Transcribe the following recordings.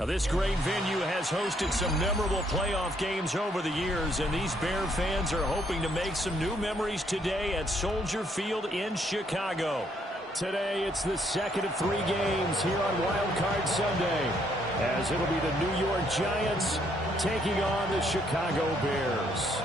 Now, this great venue has hosted some memorable playoff games over the years, and these Bear fans are hoping to make some new memories today at Soldier Field in Chicago. Today, it's the second of 3 games here on Wildcard Sunday, as it'll be the New York Giants taking on the Chicago Bears.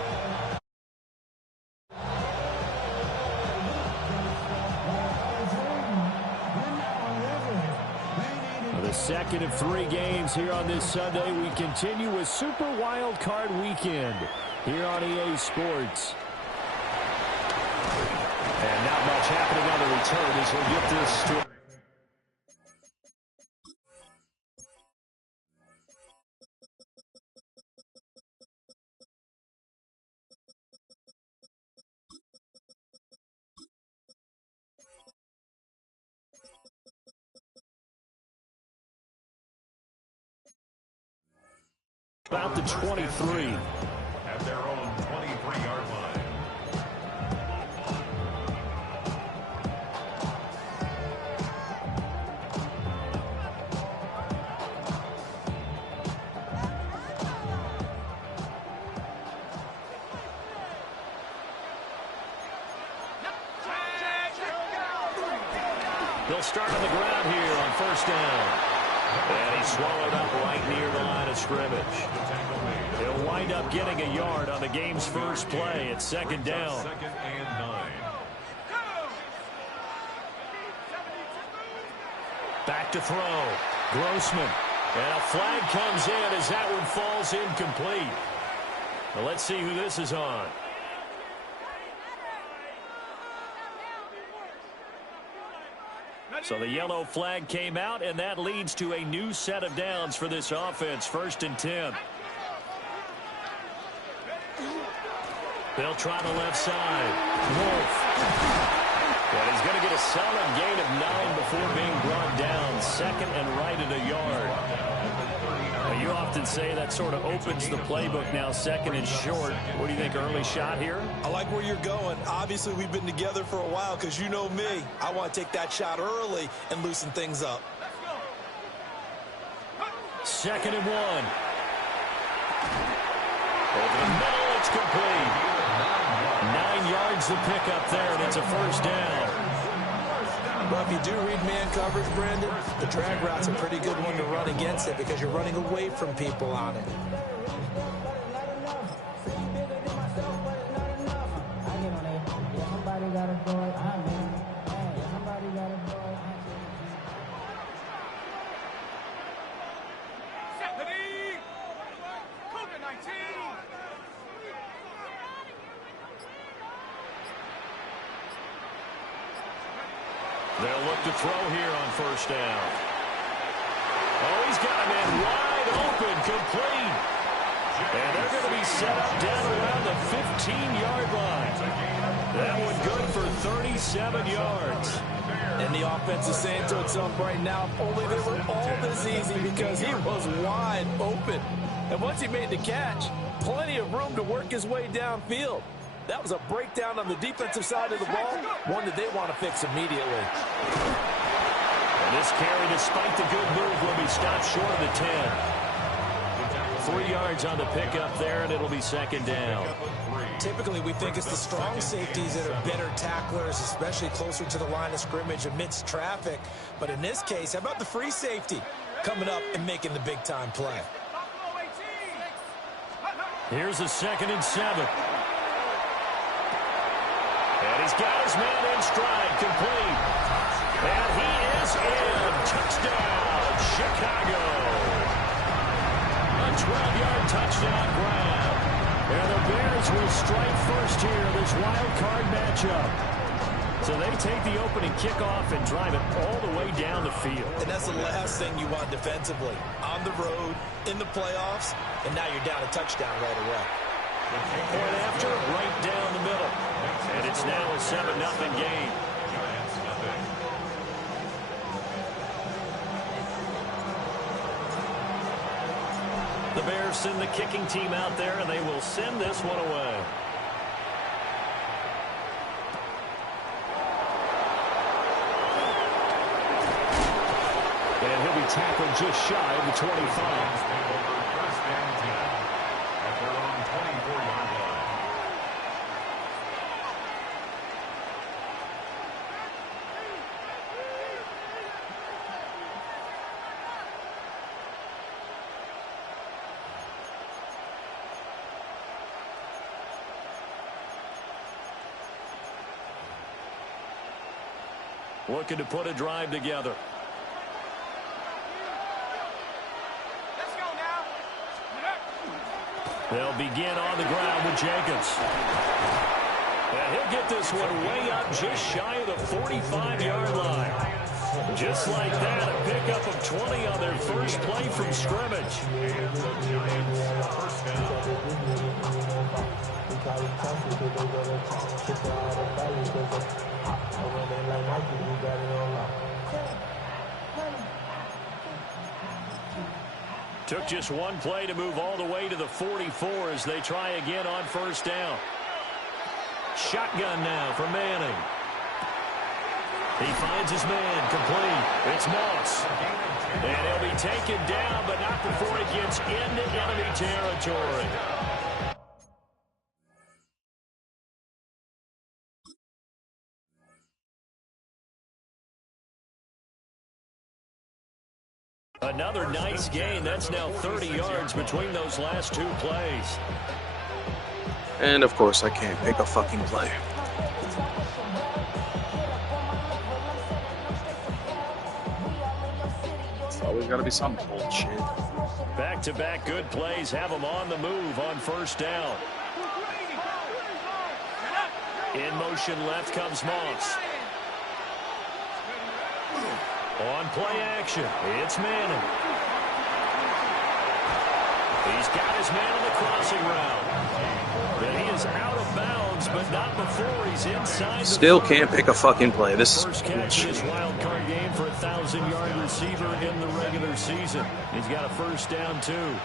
The second of 3 games here on this Sunday. We continue with Super Wildcard Weekend here on EA Sports. And not much happening on the return as we'll get this to... About the 23. At their own 23-yard line. They'll start on the ground here on first down. And he's swallowed up right near the line of scrimmage. He'll wind up getting a yard on the game's first play at second down. Second and 9. Back to throw. Grossman. And a flag comes in as that one falls incomplete. Well, let's see who this is on. So the yellow flag came out, and that leads to a new set of downs for this offense. First and 10. They'll try the left side. Wolf. And he's going to get a solid gain of 9 before being brought down. Second and right at a yard. Now, you often say that sort of opens the playbook now, second and short. What do you think, early shot here? I like where you're going. Obviously, we've been together for a while because you know me. I want to take that shot early and loosen things up. Second and 1. Over the middle, it's complete. 9 yards to pick up there, and it's a first down. Well, if you do read man coverage, Brandon, the drag route's a pretty good one to run against it because you're running away from people on it. They'll look to throw here on first down. Oh, he's got him in wide open, complete. And they're going to be set up down around the 15-yard line. That one good for 37 yards. And the offense is saying to itself right now, if only they were all this easy because he was wide open. And once he made the catch, plenty of room to work his way downfield. That was a breakdown on the defensive side of the ball, one that they want to fix immediately. And this carry, despite the good move, will be stopped short of the 10. 3 yards on the pickup there, and it'll be second down. Typically, we think it's the strong safeties that are better tacklers, especially closer to the line of scrimmage amidst traffic. But in this case, how about the free safety coming up and making the big-time play? Here's a 2nd and 7. And he's got his man in stride, complete. And he is in. Touchdown, Chicago. A 12-yard touchdown grab. And the Bears will strike first here, this wild card matchup. So they take the opening kickoff and drive it all the way down the field. And that's the last thing you want defensively. On the road, in the playoffs, and now you're down a touchdown right away. Point after, right down the middle. And it's now a 7-0 game. The Bears send the kicking team out there, and they will send this one away. And he'll be tackled just shy of the 25. First and 10 at their own 24-yard line. Looking to put a drive together. Let's go now. They'll begin on the ground with Jenkins. And he'll get this one way up just shy of the 45-yard line. Just like that, a pickup of 20 on their first play from scrimmage. And the Giants first down. Took just one play to move all the way to the 44 as they try again on first down. Shotgun now for Manning. He finds his man complete. It's Moss. And he'll be taken down, but not before he gets into enemy territory. Another nice gain. That's now 30 yards between those last two plays. And, of course, I can't pick a fucking play. It's always got to be some bullshit. Back-to-back good plays have them on the move on first down. In motion left comes Moss. On play action, it's Manning. He's got his man on the crossing route. And he is out of bounds, but not before he's inside. Still can't pick a fucking play. This is first catch in this wild card game for a 1,000-yard receiver in the regular season. He's got a first down, too.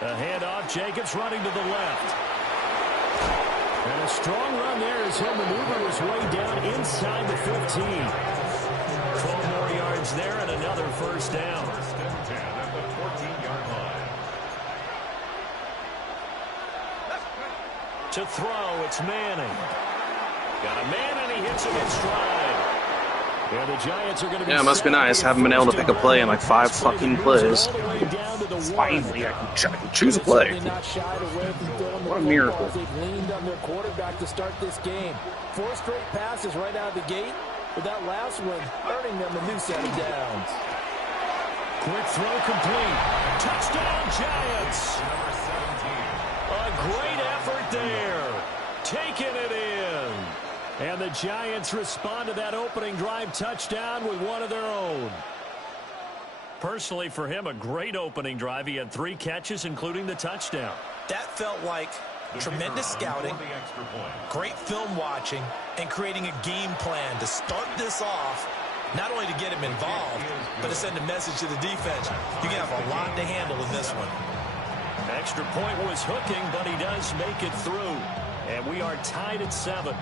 A handoff, Jacobs running to the left. And a strong run there as he'll maneuver his way down inside the 15. 12 more yards there and another first down. First and 10 at the 14-yard line. To throw, it's Manning. Got a man and he hits him in stride. Yeah, the Giants are going to be. Yeah, it must be nice. Haven't been able to pick a play in like 5 fucking plays. Finally, I can choose a play. What a miracle. They've leaned on their quarterback to start this game. 4 straight passes right out of the gate, with that last one earning them a new set of downs. Quick throw complete. Touchdown, Giants. A great effort there. Taking it in. And the Giants respond to that opening drive touchdown with one of their own. Personally, for him, a great opening drive. He had 3 catches, including the touchdown. That felt like tremendous scouting, great film watching, and creating a game plan to start this off, not only to get him involved, but to send a message to the defense. You can have a lot to handle in this one. Extra point was hooking, but he does make it through. And we are tied at 7.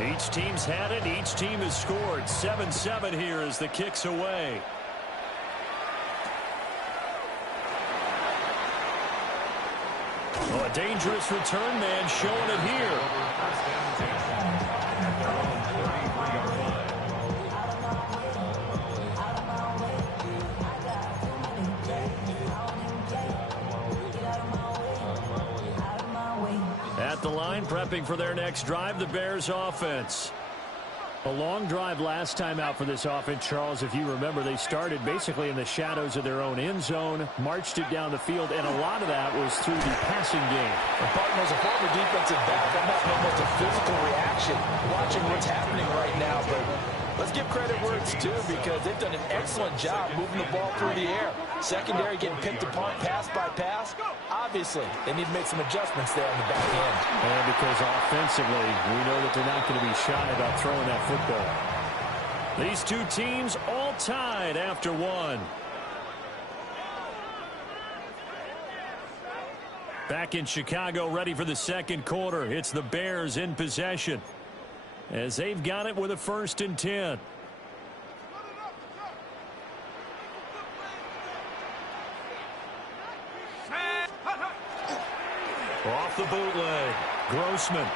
Each team's had it. Each team has scored. 7-7 here as the kick's away. Oh, a dangerous return man showing it here. At the line, prepping for their next drive, the Bears offense. A long drive last time out for this offense, Charles. If you remember, they started basically in the shadows of their own end zone, marched it down the field, and a lot of that was through the passing game. Barton, as a former defensive back, I'm not almost a physical reaction watching what's happening right now, but let's give credit where it's due because they've done an excellent job moving the ball through the air. Secondary getting picked apart pass by pass. Obviously obviously, they need to make some adjustments there on the back end. And because offensively, we know that they're not going to be shy about throwing that football. These two teams all tied after one. Back in Chicago, ready for the second quarter. It's the Bears in possession, as they've got it with a 1st and 10. Off the bootleg, Grossman.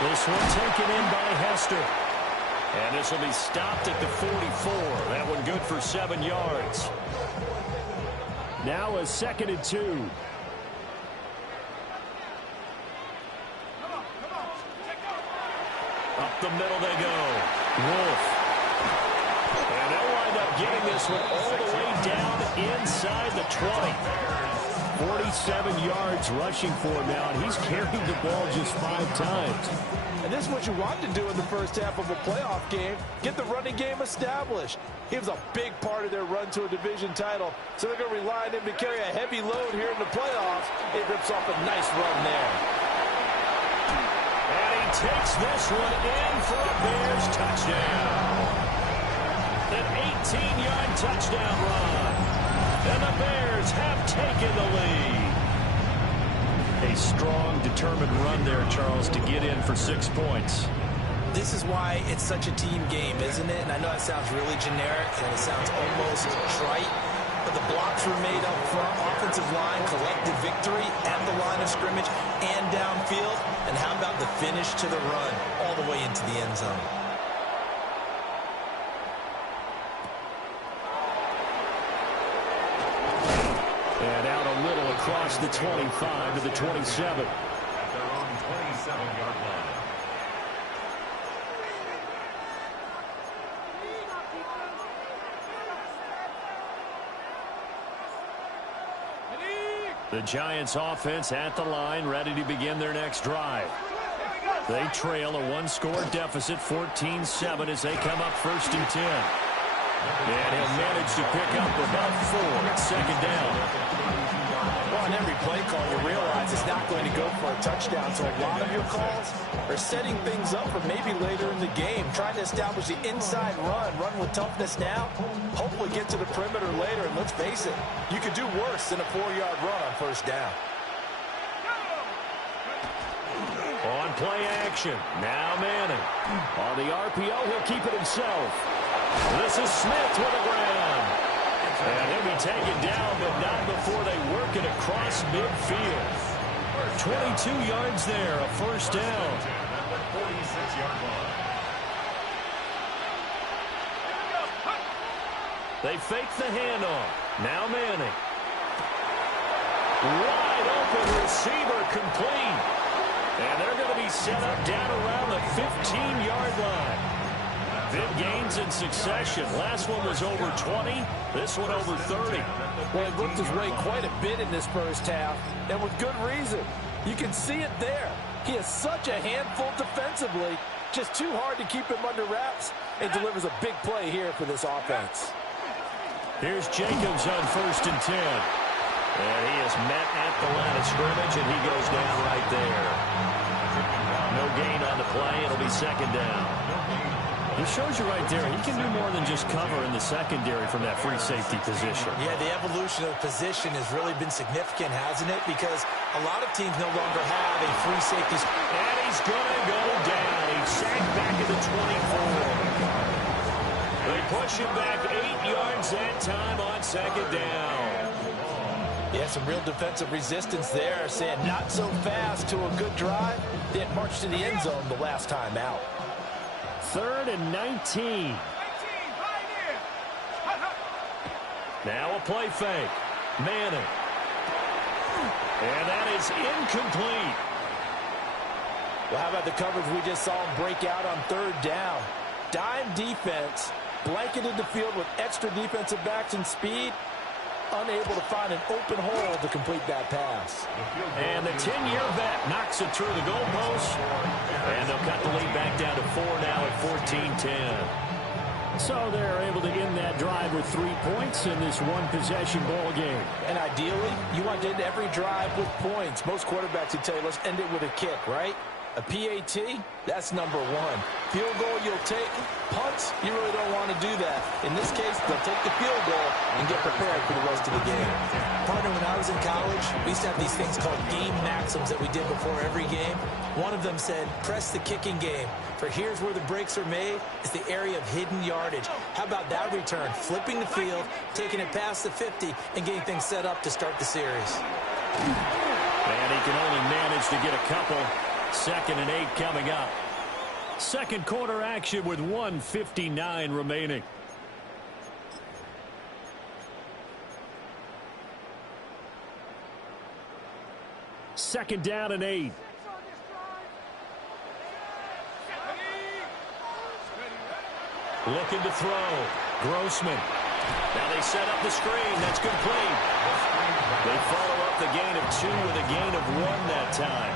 This one taken in by Hester. And this will be stopped at the 44. That one good for 7 yards. Now a 2nd and 2. Up the middle they go. Wolf. And they'll wind up getting this one all the way down inside the 20. 47 yards rushing for him now, and he's carried the ball just 5 times. And this is what you want to do in the first half of a playoff game. Get the running game established. He was a big part of their run to a division title, so they're going to rely on him to carry a heavy load here in the playoffs. It rips off a nice run there. And he takes this one in for a Bears touchdown. An 18-yard touchdown run. And the Bears have taken the lead. A strong, determined run there, Charles, to get in for 6 points. This is why it's such a team game, isn't it? And I know it sounds really generic and it sounds almost trite, but the blocks were made up front. Offensive line collected victory at the line of scrimmage and downfield. And how about the finish to the run all the way into the end zone? And out a little across the 25 to the 27. At their own 27-yard line. The Giants offense at the line, ready to begin their next drive. They trail a 1-score deficit, 14-7, as they come up 1st and 10. And he'll manage to pick up about 4 at 2nd down. Well, on every play call, you realize it's not going to go for a touchdown. So a lot of your calls are setting things up for maybe later in the game, trying to establish the inside run with toughness now, hopefully get to the perimeter later. And let's face it, you could do worse than a 4-yard run on 1st down. On play action, now Manning. On the RPO, he'll keep it himself. This is Smith with the ground. And he'll be taken down, but not before they work it across midfield. 22 yards there, a 1st down. 46-yard line. They fake the handoff. Now Manning. Wide open receiver complete. And they're going to be set up down around the 15-yard line. Big gains in succession. Last one was over 20. This one over 30. Well, he worked his way quite a bit in this first half, and with good reason. You can see it there. He is such a handful defensively. Just too hard to keep him under wraps, and delivers a big play here for this offense. Here's Jacobs on 1st and 10. And he is met at the line of scrimmage, and he goes down right there. No gain on the play. It'll be 2nd down. He shows you right there, he can do more than just cover in the secondary from that free safety position. Yeah, the evolution of position has really been significant, hasn't it? Because a lot of teams no longer have a free safety. And he's going to go down. He's sacked back at the 24. They push him back 8 yards that time on 2nd down. Yeah, some real defensive resistance there, saying not so fast to a good drive. Didn't march to the end zone the last time out. 3rd and 19. Now a play fake. Manning. And that is incomplete. Well, how about the coverage we just saw him break out on 3rd down? Dime defense, blanketed the field with extra defensive backs and speed. Unable to find an open hole to complete that pass. And the 10-year vet knocks it through the goalpost. And they'll cut the lead back down to 4 now at 14-10. So they're able to end that drive with 3 points in this one-possession ball game. And ideally, you want to end every drive with points. Most quarterbacks would tell you, let's end it with a kick, right? A PAT, that's number one. Field goal, you'll take. Punts, you really don't want to do that. In this case, they'll take the field goal and get prepared for the rest of the game. Partner, when I was in college, we used to have these things called game maxims that we did before every game. One of them said, press the kicking game. For here's where the breaks are made, is the area of hidden yardage. How about that return? Flipping the field, taking it past the 50, and getting things set up to start the series. And he can only manage to get a couple. 2nd and 8 coming up. Second quarter action with 1:59 remaining. Second down and 8. Looking to throw. Grossman. Now they set up the screen. That's complete. They follow up the gain of 2 with a gain of 1 that time.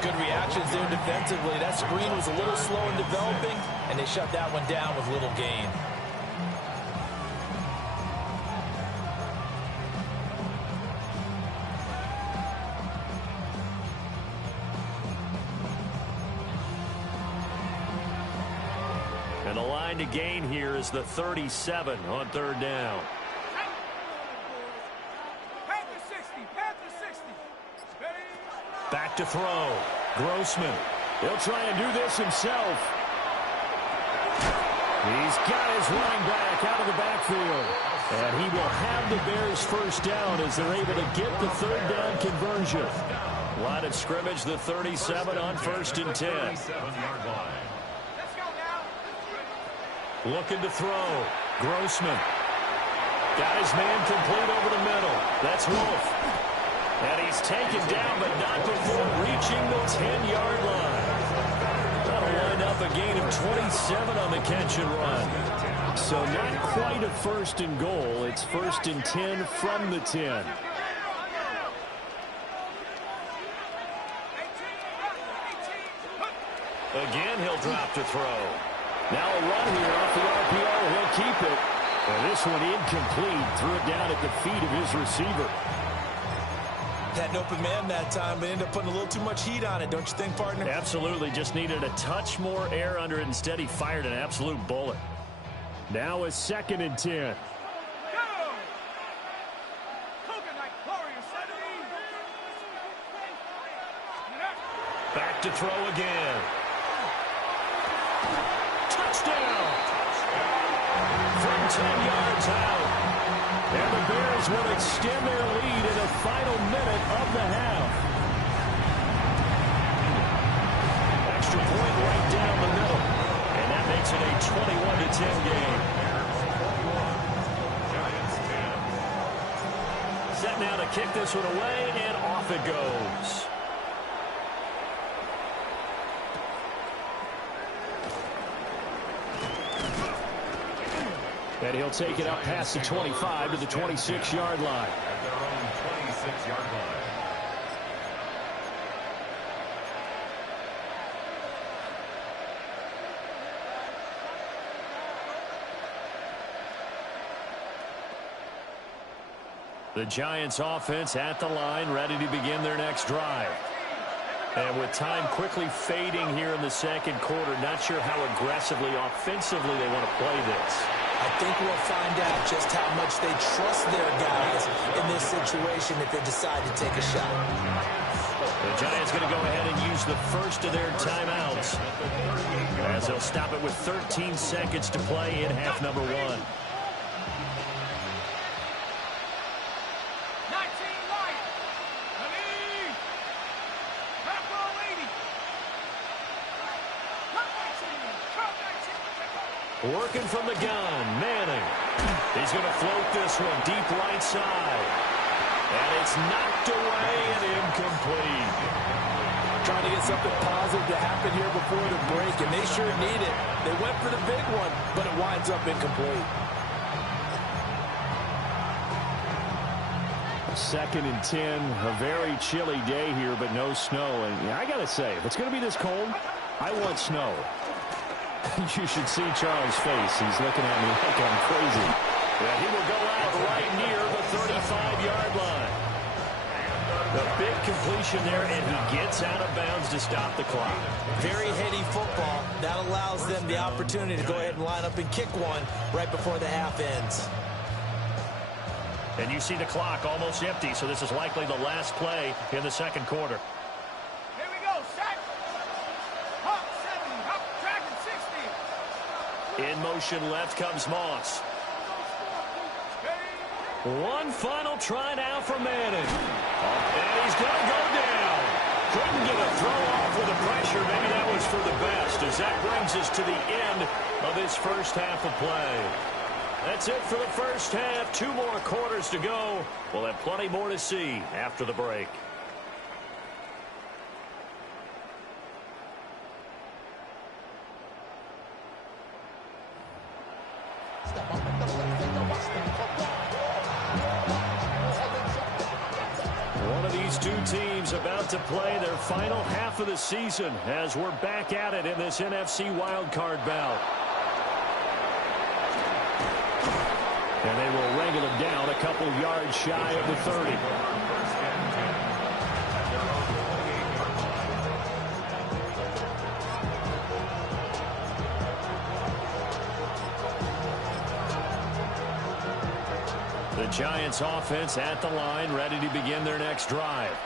Good reactions there defensively. That screen was a little slow in developing, and they shut that one down with little gain. And the line to gain here is the 37 on 3rd down. Back to throw. Grossman. He'll try and do this himself. He's got his running back out of the backfield. And he will have the Bears first down as they're able to get the 3rd down conversion. Line of scrimmage, the 37 on 1st and 10. Looking to throw. Grossman. Got his man complete over the middle. That's Wolf. And he's taken down, but not before reaching the 10-yard line. That'll line up a gain of 27 on the catch and run. So not quite a 1st and goal. It's 1st and 10 from the 10. Again, he'll drop to throw. Now a run here off the RPO. He'll keep it. And this one incomplete. Threw it down at the feet of his receiver. Had an open man that time, but ended up putting a little too much heat on it, don't you think, partner? Absolutely. Just needed a touch more air under it. Instead, he fired an absolute bullet. Now a 2nd and 10. Back to throw again. Touchdown! From 10 yards out. And the Bears will extend their lead in the final minute of the half. Extra point right down the middle. And that makes it a 21-10 game. Set now to kick this one away, and off it goes. And he'll take it up past the 25 to the 26-yard line. At their own 26-yard line. The Giants offense at the line, ready to begin their next drive. And with time quickly fading here in the second quarter, not sure how aggressively, offensively they want to play this. I think we'll find out just how much they trust their guys in this situation if they decide to take a shot. The Giants going to go ahead and use the first of their timeouts, as they'll stop it with 13 seconds to play in half number 1. Working from the gun, Manning. He's going to float this one deep right side. And it's knocked away and incomplete. Trying to get something positive to happen here before the break, and they sure need it. They went for the big one, but it winds up incomplete. 2nd and 10, a very chilly day here, but no snow. And I got to say, if it's going to be this cold, I want snow. You should see Charles' face. He's looking at me like I'm crazy. And he will go out right near the 35-yard line. The big completion there, and he gets out of bounds to stop the clock. Very heady football. That allows them the opportunity to go ahead and line up and kick one right before the half ends. And you see the clock almost empty, so this is likely the last play in the second quarter. Here we go, set. Hop 70, hop track and 60. In motion left comes Moss. One final try now for Manning. And he's going to go down. Couldn't get a throw off with the pressure. Maybe that was for the best, as that brings us to the end of this first half of play. That's it for the first half. 2 more quarters to go. We'll have plenty more to see after the break. One of these two teams about to play their final half of the season as we're back at it in this NFC Wildcard bout. And they will wrangle him down a couple yards shy of the 30. The Giants offense at the line, ready to begin their next drive.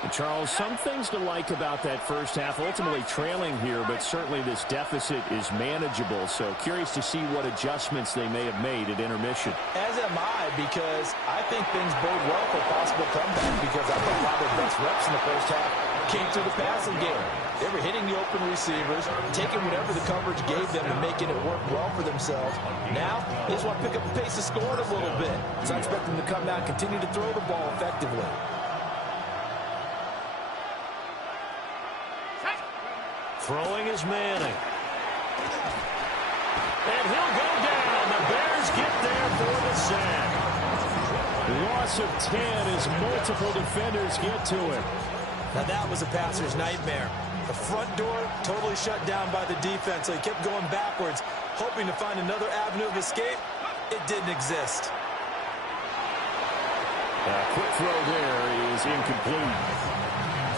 And Charles, some things to like about that first half. Ultimately trailing here, but certainly this deficit is manageable. So curious to see what adjustments they may have made at intermission. As am I, because I think things bode well for possible comeback, because I think a lot of their best reps in the first half came through the passing game. They were hitting the open receivers, taking whatever the coverage gave them and making it work well for themselves. Now, they just want to pick up the pace of scoring a little bit. So I expect them to come out and continue to throw the ball effectively. Throwing is Manning. And he'll go down. The Bears get there for the sack. Loss of 10 as multiple defenders get to him. Now that was a passer's nightmare. The front door totally shut down by the defense, so he kept going backwards, hoping to find another avenue of escape. It didn't exist. A quick throw there is incomplete.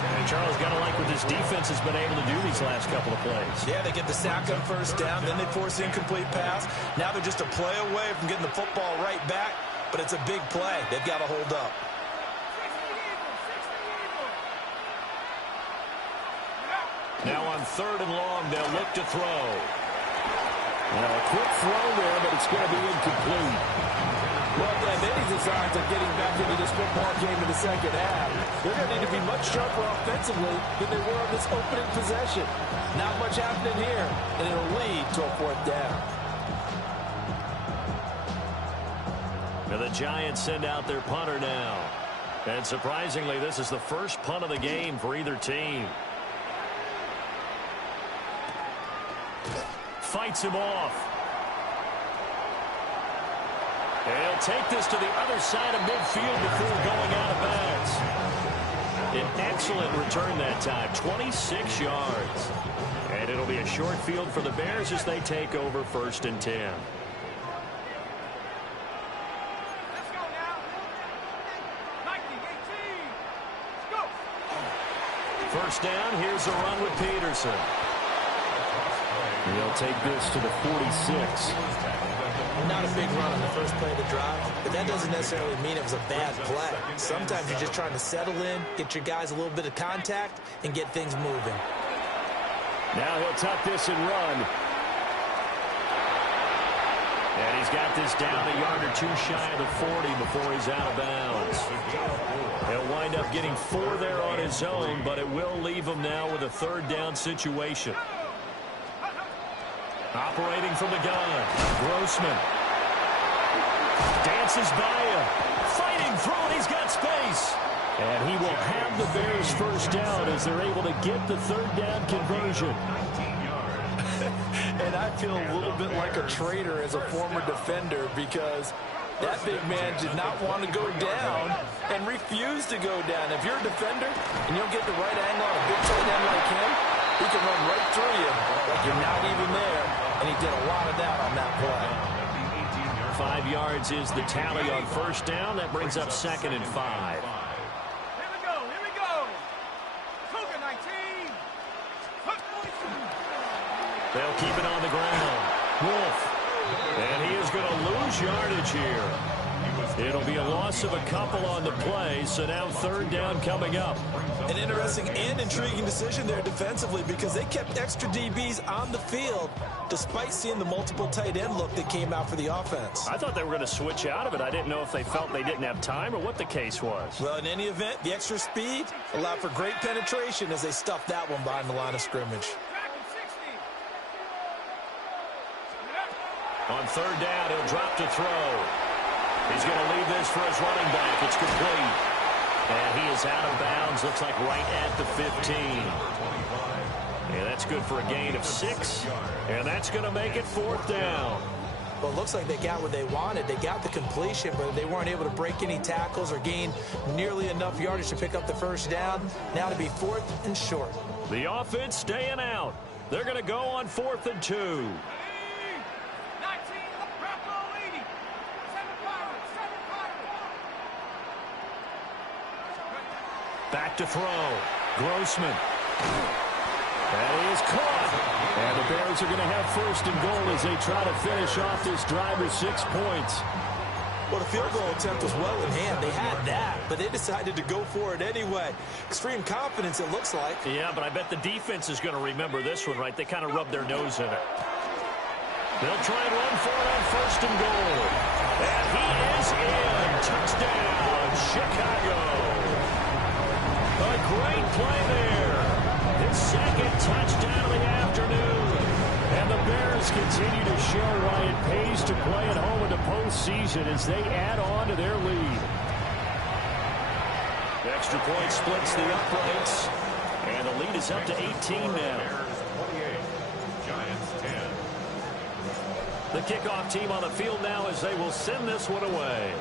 And Charles, got to like what this defense has been able to do these last couple of plays. Yeah, they get the sack on first down, then they force the incomplete pass. Now they're just a play away from getting the football right back, but it's a big play. They've got to hold up. Now on 3rd and long, they'll look to throw. Now a quick throw there, but it's going to be incomplete. Well, they have any designs of getting back into this football game in the second half. They're going to need to be much sharper offensively than they were on this opening possession. Not much happening here, and it'll lead to a 4th down. Now the Giants send out their punter now. And surprisingly, this is the first punt of the game for either team. Fights him off. And he'll take this to the other side of midfield before going out of bounds. An excellent return that time, 26 yards. And it'll be a short field for the Bears as they take over 1st and 10. Let's go now. 19-18. Let's go. First down, here's a run with Peterson. He'll take this to the 46. Not a big run on the first play of the drive, but that doesn't necessarily mean it was a bad play. Sometimes you're just trying to settle in, get your guys a little bit of contact, and get things moving. Now he'll tuck this and run. And he's got this down a yard or 2 shy of the 40 before he's out of bounds. He'll wind up getting 4 there on his own, but it will leave him now with a 3rd down situation. Operating from the gun, Grossman. Dances by him. Fighting through it, he's got space. And he will have the Bears first down as they're able to get the 3rd down conversion. And I feel a little bit like a traitor as a former defender, because that big man did not want to go down and refused to go down. If you're a defender and you don't get the right angle on a big tight end like him, He can run right through you like you're not even there, and he did a lot of that on that play. 5 yards is the tally on first down. That brings up 2nd and 5. Here we go, here we go. Cougar 19. They'll keep it on the ground. Wolf. And he is going to lose yardage here. It'll be a loss of a couple on the play, so now 3rd down coming up. An interesting and intriguing decision there defensively because they kept extra DBs on the field despite seeing the multiple tight end look that came out for the offense. I thought they were going to switch out of it. I didn't know if they felt they didn't have time or what the case was. Well, in any event, the extra speed allowed for great penetration as they stuffed that one behind the line of scrimmage. On 3rd down, he'll drop to throw. He's going to leave this for his running back. It's complete. And he is out of bounds. Looks like right at the 15. And that's good for a gain of 6. And that's going to make it 4th down. Well, it looks like they got what they wanted. They got the completion, but they weren't able to break any tackles or gain nearly enough yardage to pick up the 1st down. Now to be 4th and short. The offense staying out. They're going to go on 4th and 2. Back to throw. Grossman. That is caught. And the Bears are going to have 1st and goal as they try to finish off this drive with 6 points. Well, the field goal attempt was well in hand. They had that, but they decided to go for it anyway. Extreme confidence, it looks like. Yeah, but I bet the defense is going to remember this one, right? They kind of rubbed their nose in it. They'll try and run for it on 1st and goal. And he is in. Touchdown, Chicago. A great play there. His 2nd touchdown of the afternoon. And the Bears continue to show why it pays to play at home in the postseason as they add on to their lead. The extra point splits the uprights. And the lead is up to 18 now. The kickoff team on the field now as they will send this one away.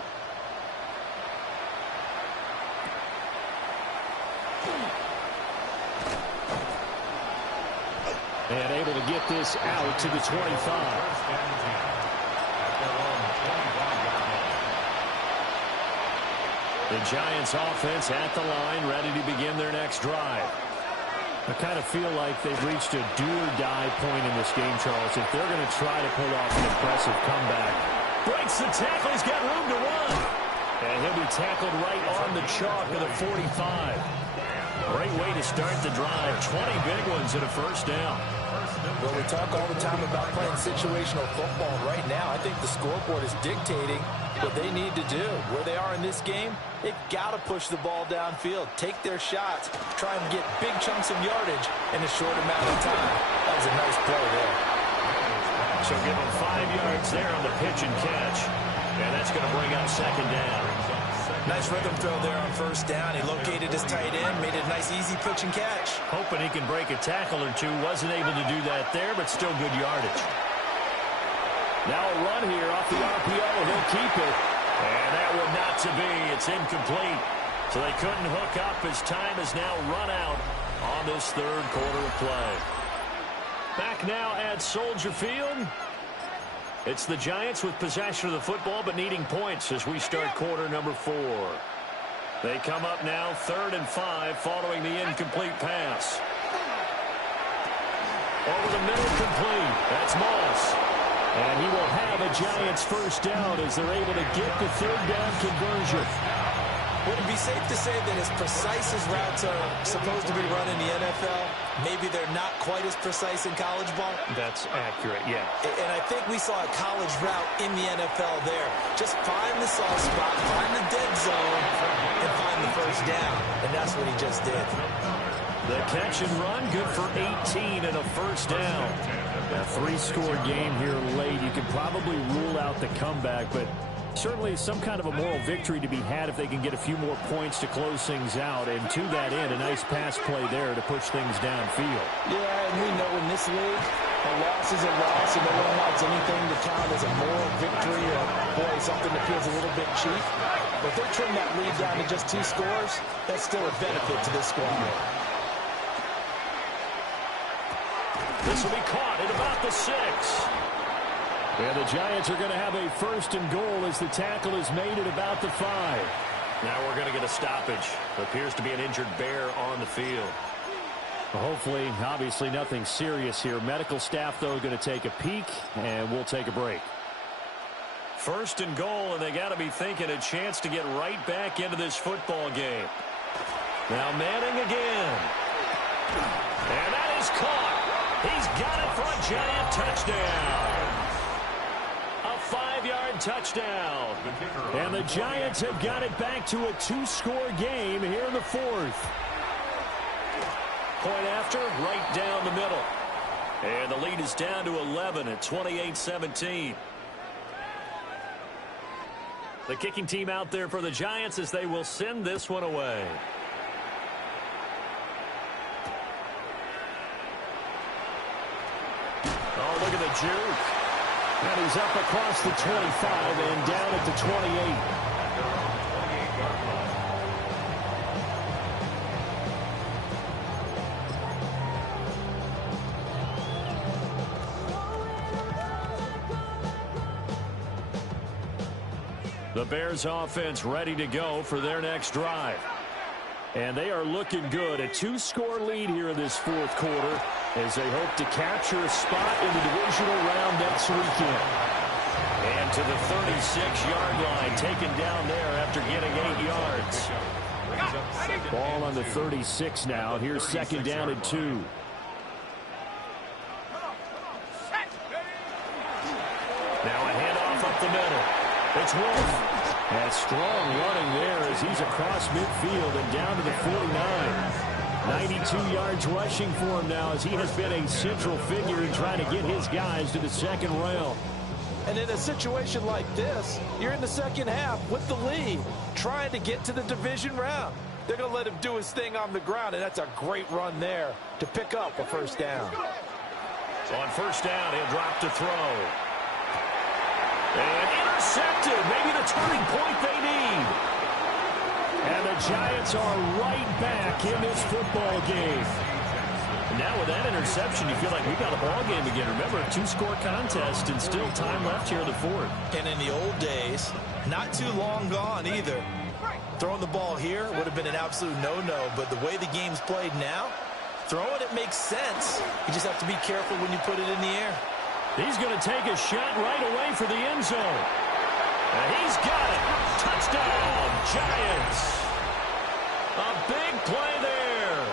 And able to get this out to the 25. The Giants offense at the line, ready to begin their next drive. I kind of feel like they've reached a do-or-die point in this game, Charles. If they're going to try to pull off an impressive comeback. Breaks the tackle. He's got room to run. And he'll be tackled right on the chalk of the 45. Great way to start the drive. 20 big ones and a 1st down. Well, we talk all the time about playing situational football. Right now, I think the scoreboard is dictating what they need to do. Where they are in this game, they've got to push the ball downfield, take their shots, try and get big chunks of yardage in a short amount of time. That was a nice play there. So give them 5 yards there on the pitch and catch. And that's going to bring up 2nd down. Nice rhythm throw there on 1st down. He located his tight end, made it a nice, easy pitch and catch. Hoping he can break a tackle or two. Wasn't able to do that there, but still good yardage. Now a run here off the RPO. He'll keep it. And that one not to be. It's incomplete. So they couldn't hook up as time has now run out on this 3rd quarter of play. Back now at Soldier Field. It's the Giants with possession of the football but needing points as we start quarter number 4. They come up now 3rd and 5 following the incomplete pass. Over the middle, complete. That's Moss. And he will have a Giants 1st down as they're able to get the 3rd down conversion. Would it be safe to say that as precise as routes are supposed to be run in the NFL, maybe they're not quite as precise in college ball? That's accurate, yeah. And I think we saw a college route in the NFL there. Just find the soft spot, find the dead zone, and find the 1st down. And that's what he just did. The catch and run, good for 18 and a 1st down. A 3-score game here late. You can probably rule out the comeback, but certainly some kind of a moral victory to be had if they can get a few more points to close things out. And to that end, a nice pass play there to push things downfield. Yeah, and we know in this league, a loss is a loss, and no one wants anything to count as a moral victory or, boy, something that feels a little bit cheap. But if they trim that lead down to just 2 scores, that's still a benefit to this squad. This will be caught at about the 6. And the Giants are going to have a 1st and goal as the tackle is made at about the 5. Now we're going to get a stoppage. Appears to be an injured Bear on the field. Well, hopefully, obviously nothing serious here. Medical staff, though, going to take a peek, and we'll take a break. 1st and goal, and they got to be thinking a chance to get right back into this football game. Now Manning again. And that is caught. He's got it for a Giant touchdown. A 5-yard touchdown. And the Giants have got it back to a 2-score game here in the 4th. Point after, right down the middle. And the lead is down to 11 at 28-17. The kicking team out there for the Giants as they will send this one away. Oh, look at the juke. And he's up across the 25 and down at the 28. The Bears offense ready to go for their next drive. And they are looking good. A 2-score lead here in this 4th quarter as they hope to capture a spot in the divisional round next weekend. And to the 36-yard line, taken down there after getting 8 yards. Ball on the 36 now. Here's 2nd down and 2. Now a handoff up the middle. It's Wolf. And strong running there as he's across midfield and down to the 49. 92 yards rushing for him now as he has been a central figure in trying to get his guys to the 2nd round. And in a situation like this, you're in the 2nd half with the lead, trying to get to the division round. They're going to let him do his thing on the ground, and that's a great run there to pick up a 1st down. On 1st down, he'll drop to throw. And intercepted. Maybe the turning point they need. And the Giants are right back in this football game. And now with that interception, you feel like we got a ball game again. Remember, a 2-score contest and still time left here in the 4th. And in the old days, not too long gone either. Throwing the ball here would have been an absolute no-no, but the way the game's played now, throwing it makes sense. You just have to be careful when you put it in the air. He's going to take a shot right away for the end zone. And he's got it. Touchdown, Giants. A big play there.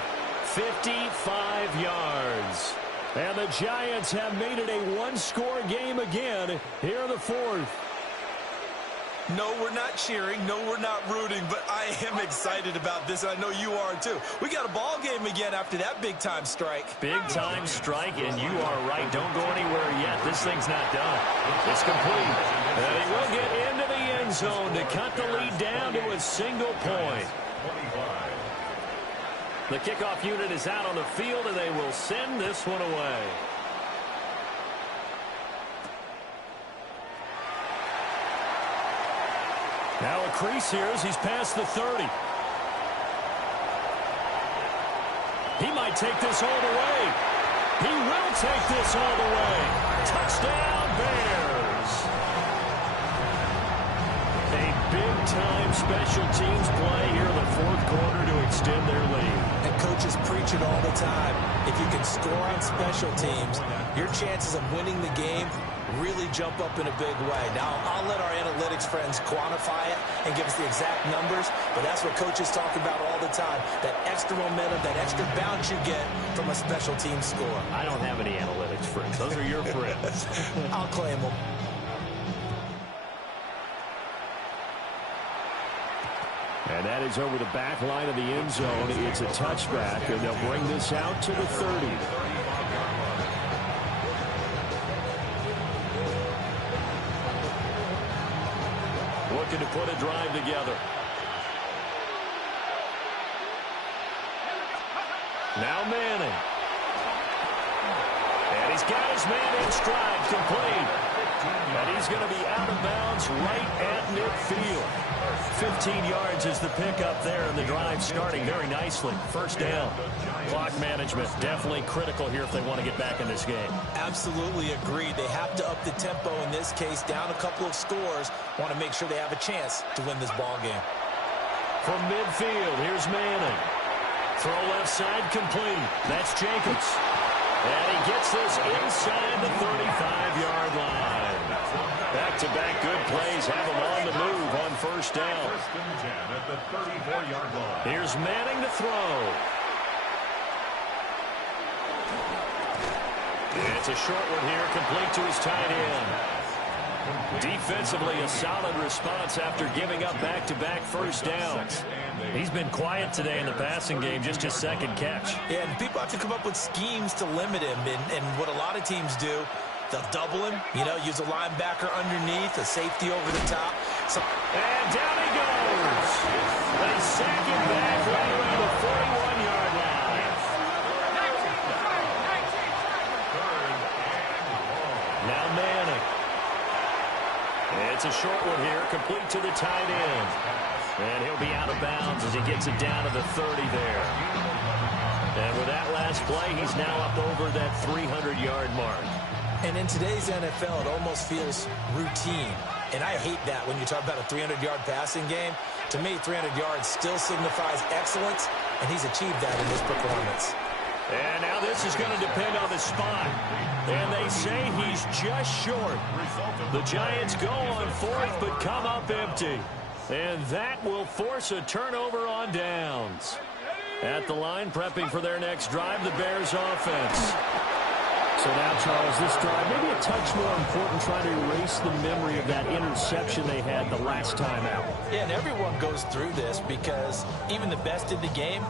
55 yards. And the Giants have made it a 1-score game again here in the 4th. No, we're not cheering. No, we're not rooting. But I am excited about this, and I know you are too. We got a ball game again after that big-time strike. Big-time strike, and you are right. Don't go anywhere yet. This thing's not done. It's complete. And he will get into the end zone to cut the lead down to a single point. The kickoff unit is out on the field, and they will send this one away. Now a crease here as he's past the 30. He might take this all the way. He will take this all the way. Touchdown, Bears. A big-time special teams play here in the 4th quarter to extend their lead. And coaches preach it all the time. If you can score on special teams, your chances of winning the game really jump up in a big way. Now, I'll let our analytics friends quantify it and give us the exact numbers, but that's what coaches talk about all the time, that extra momentum, that extra bounce you get from a special team score. I don't have any analytics friends. Those are your friends. I'll claim them. And that is over the back line of the end zone. It's a touchback, and they'll bring this out to the 30. Looking to put a drive together. Now Manning. And he's got his man in stride, complete. And he's going to be out of bounds right at midfield. 15 yards is the pickup there, and the drive starting very nicely. First down. Clock management definitely critical here if they want to get back in this game. Absolutely agreed. They have to up the tempo in this case, down a couple of scores. Want to make sure they have a chance to win this ball game. From midfield, here's Manning. Throw left side complete. That's Jacobs. And he gets this inside the 35-yard line. Back-to-back good plays have him on the move on first down. First and 10 at the 34-yard line. Here's Manning to throw. It's a short one here, complete to his tight end. Defensively, a solid response after giving up back-to-back first downs. He's been quiet today in the passing game, just his second catch. Yeah, and people have to come up with schemes to limit him, and what a lot of teams do, they'll double him, use a linebacker underneath, a safety over the top. And down he goes. They sack him back right around the 41-yard line. Now Manning. It's a short one here, complete to the tight end. And he'll be out of bounds as he gets it down to the 30 there. And with that last play, he's now up over that 300-yard mark. And in today's NFL, it almost feels routine. And I hate that when you talk about a 300-yard passing game. To me, 300 yards still signifies excellence, and he's achieved that in this performance. And now this is going to depend on the spot. And they say he's just short. The Giants go on fourth, but come up empty. And that will force a turnover on downs. At the line, prepping for their next drive, the Bears offense. So now, Charles, this drive maybe a touch more important, trying to erase the memory of that interception they had the last time out. Yeah, and everyone goes through this because even the best in the game,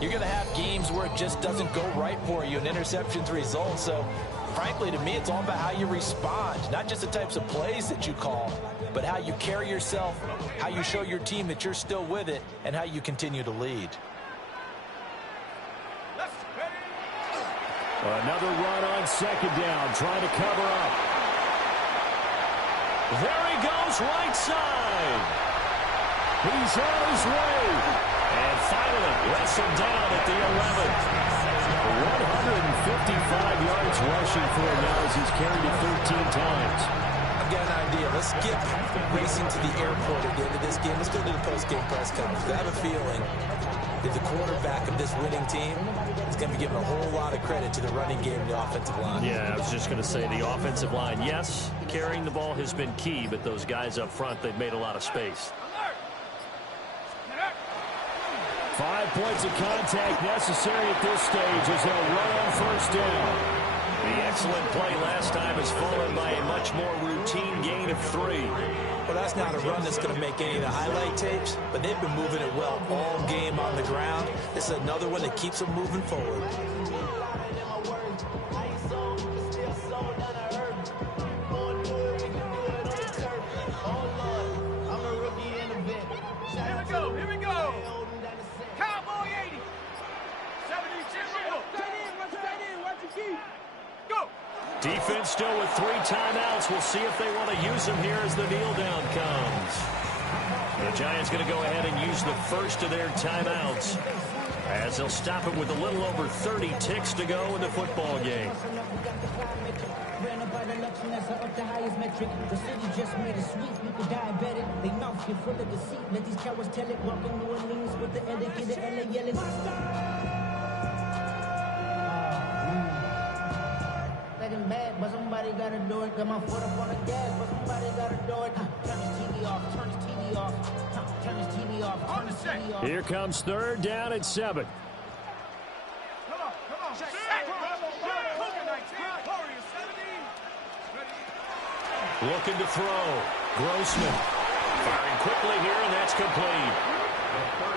you're going to have games where it just doesn't go right for you, and interceptions result. So, frankly, to me, it's all about how you respond, not just the types of plays that you call, but how you carry yourself, how you show your team that you're still with it, and how you continue to lead. Another run on second down, trying to cover up. There he goes, right side. He's on his way. And finally, wrestled down at the 11. 155 yards rushing for him now as he's carried it 13 times. I've got an idea. Let's skip racing to the airport at the end of this game. Let's go to the post-game press conference. I have a feeling that the quarterback of this winning team is going to be given a whole lot of credit to the running game and the offensive line. Yeah, I was just going to say the offensive line, yes, carrying the ball has been key, but those guys up front, they've made a lot of space. 5 points of contact necessary at this stage as they'll run on first down. The excellent play last time is followed by a much more routine gain of 3. Well, that's not a run that's going to make any of the highlight tapes, but they've been moving it well all game on the ground. This is another one that keeps them moving forward. Here we go. Cowboy 80. 72. Watch your keep. Go. Defense still with 3 timeouts. We'll see if they want to use them here as the kneel down comes. The Giants going to go ahead and use the first of their timeouts as they'll stop it with a little over 30 ticks to go in the football game. The highest metric, the city just made it sweet. People diabetic, they mouth get full of deceit. Let these cowards tell it. Walking New Orleans with the etiquette, the LA yelling. Second bad, but somebody gotta do it. Got my foot up on the gas, but somebody gotta do it. Turn this TV off, turn this TV off, turn this TV off, turn this TV off. Here comes third down at 7. Come on. Looking to throw. Grossman firing quickly here, and that's complete.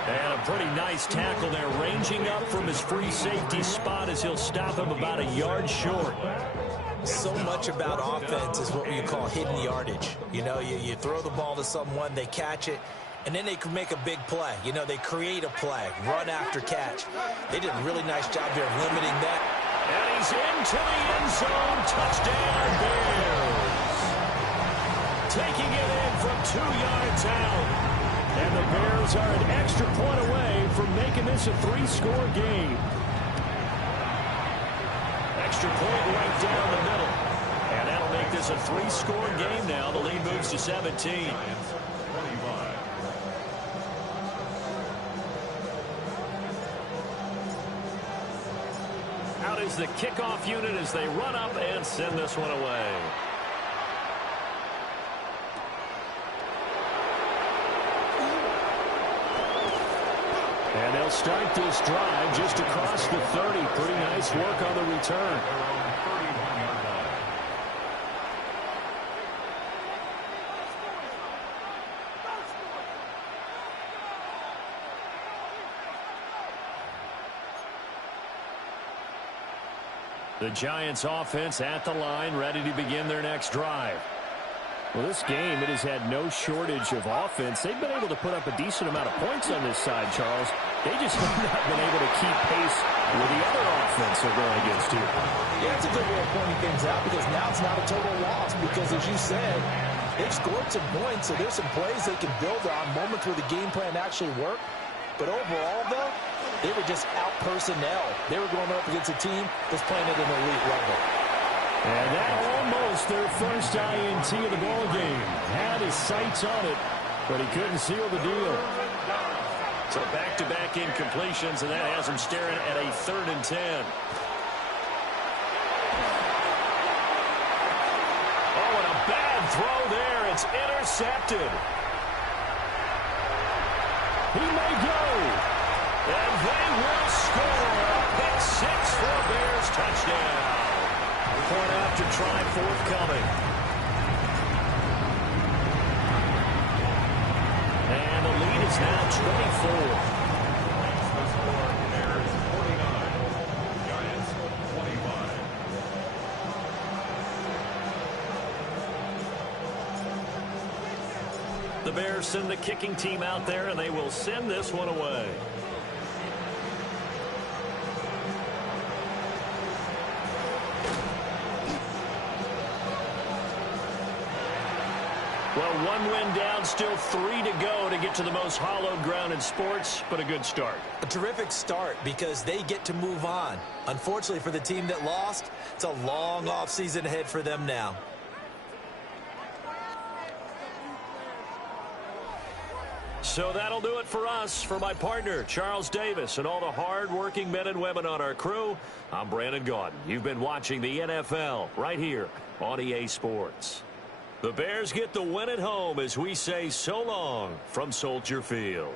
And a pretty nice tackle there, ranging up from his free safety spot as he'll stop him about a yard short. So much about offense is what you call hidden yardage. You throw the ball to someone, they catch it, and then they can make a big play. They create a play, run after catch. They did a really nice job here of limiting that. And he's into the end zone. Touchdown, Bears. taking it in from 2 yards out. And the Bears are an extra point away from making this a 3-score game. Extra point right down the middle. And that'll make this a 3-score game now. The lead moves to 17. Out is the kickoff unit as they run up and send this one away. And they'll start this drive just across the 30. Pretty nice work on the return. The Giants offense at the line, ready to begin their next drive. Well, this game, it has had no shortage of offense. They've been able to put up a decent amount of points on this side, Charles. They just have not been able to keep pace with the other offense they're going against here. Yeah, it's a good way of pointing things out because now it's not a total loss because, as you said, they've scored some points, so there's some plays they can build on, moments where the game plan actually worked. But overall, though, they were just out personnel. They were going up against a team that's playing at an elite level. And that almost their first INT of the ball game. Had his sights on it, but he couldn't seal the deal. So back-to-back incompletions, and that has him staring at a 3rd and 10. Oh, and a bad throw there. It's intercepted. He may go. And they will score. A pick 6 for a Bears touchdown. Point after try forthcoming. And the lead is now 24. The score, Bears 49, Giants 25. The Bears send the kicking team out there, and they will send this one away. Well, 1 win down, still 3 to go to get to the most hallowed ground in sports, but a good start. A terrific start because they get to move on. Unfortunately for the team that lost, it's a long offseason ahead for them now. So that'll do it for us. For my partner, Charles Davis, and all the hard-working men and women on our crew, I'm Brandon Gaudin. You've been watching the NFL right here on EA Sports. The Bears get the win at home as we say so long from Soldier Field.